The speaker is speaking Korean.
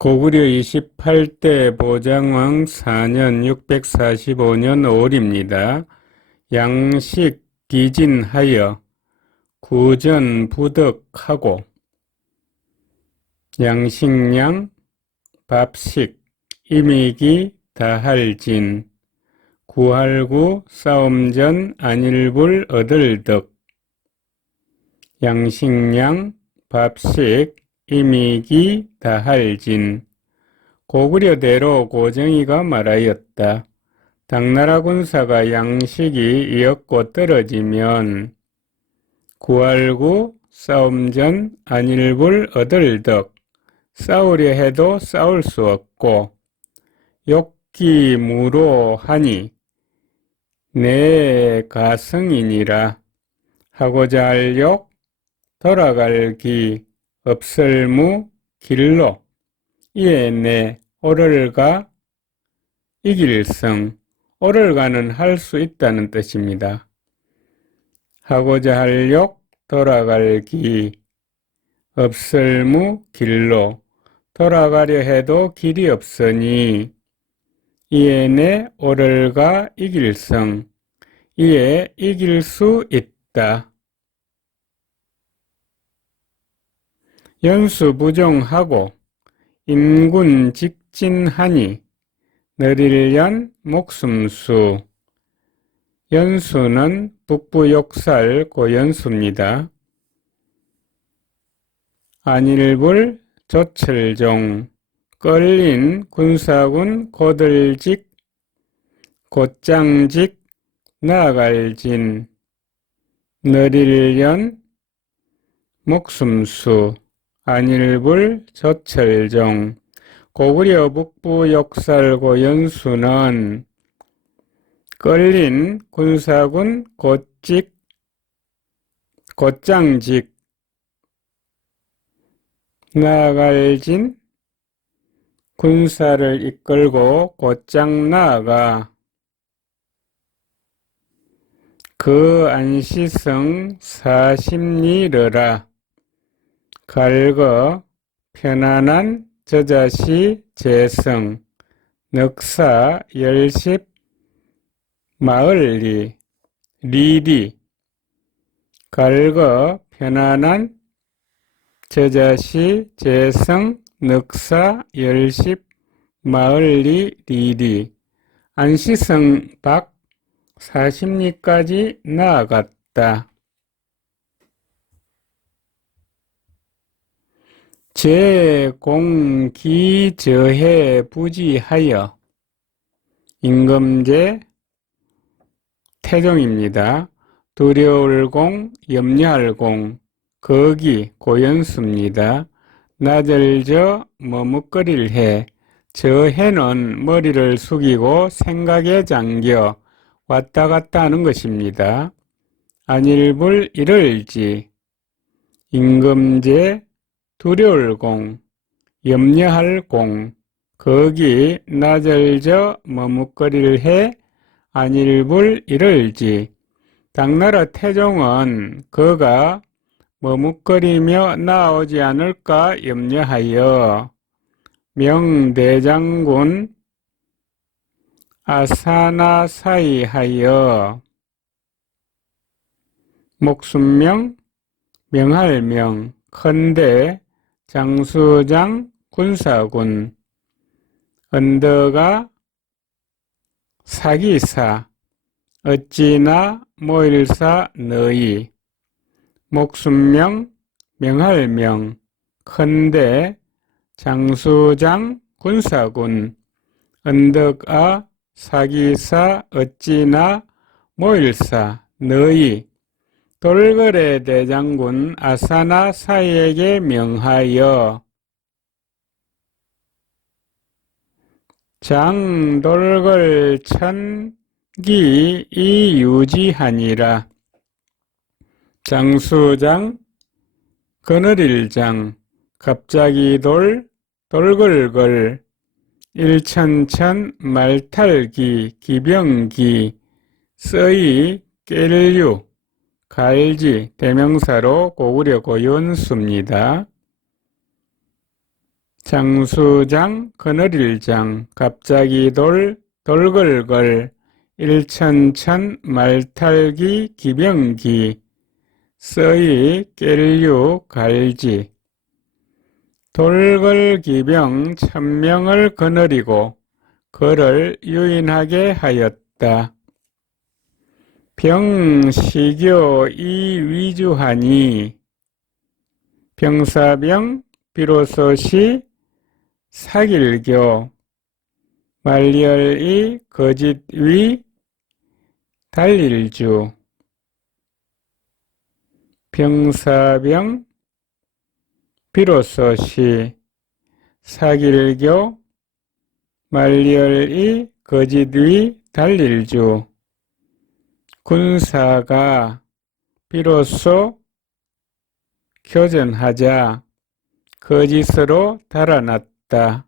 고구려 28대 보장왕 4년 645년 5월입니다. 양식 기진하여 구전 부덕하고 양식량 밥식 이미기 다할진 구할구 싸움전 안일불 얻을덕 양식량 밥식 이미기 다할진 고구려대로 고정이가 말하였다. 당나라 군사가 양식이 이었고 떨어지면 구할구 싸움전 안일불 얻을덕 싸우려 해도 싸울 수 없고 욕기 무로 하니 내 가성이니라 하고자 할 욕 돌아갈 기 없을무 길로 이에 내 오를가 이길성 오를가는 할 수 있다는 뜻입니다. 하고자 할 욕 돌아갈 기 없을무 길로 돌아가려 해도 길이 없으니 이에 내 오를가 이길성 이에 이길 수 있다. 연수 부정하고 인군 직진하니 느릴연 목숨수. 연수는 북부 욕살 고연수입니다. 안일불 조철종 끌린 군사군 고들직 곧장직 나갈진. 느릴연 목숨수 안일불 조철종 고구려 북부 역살고 연수는 끌린 군사군 곧직 곧장직 나갈진 군사를 이끌고 곧장 나아가 그 안시성 사십리르라 갈거 편안한 저자시 재성 넉사 열십 마을리 리리 갈거 편안한 저자시 재성 넉사 열십 마을리 리리 안시성 밖 사십리까지 나아갔다. 제공기저해 부지하여 임금제 태종입니다. 두려울 공, 염려할 공, 거기 고연수입니다. 나들저 머뭇거릴 해, 저 해는 머리를 숙이고 생각에 잠겨 왔다 갔다 하는 것입니다. 안일불 이럴지, 임금제 두려울 공, 염려할 공, 거기 나절저 머뭇거릴 해 안일불 이럴지. 당나라 태종은 그가 머뭇거리며 나오지 않을까 염려하여. 명대장군 아사나 사이 하여. 목숨명 명할명 컨대 장수장 군사군. 언더가 사기사. 어찌나 모일사 너희. 목숨명 명할명. 컨대 장수장 군사군. 언덕아 사기사 어찌나 모일사 너희 돌거래 대장군 아사나 사이에게 명하여 장돌걸 천기 이 유지하니라. 장수장 그늘일장 갑자기 돌 돌걸걸 일천천 말탈기 기병기 서이 깰류 갈지 대명사로 고구려 고 연수입니다. 장수장 그늘일장 갑자기 돌 돌걸걸 일천천 말탈기 기병기 서이 깰류 갈지 돌걸기병 천명을 거느리고 그를 유인하게 하였다. 병시교 이 위주하니 병사병 비로소시 사길교 말열이 거짓위 달릴주. 병사병 비로소시 사길교 말열이 거짓위 달릴주 군사가 비로소 교전하자 거짓으로 달아났다.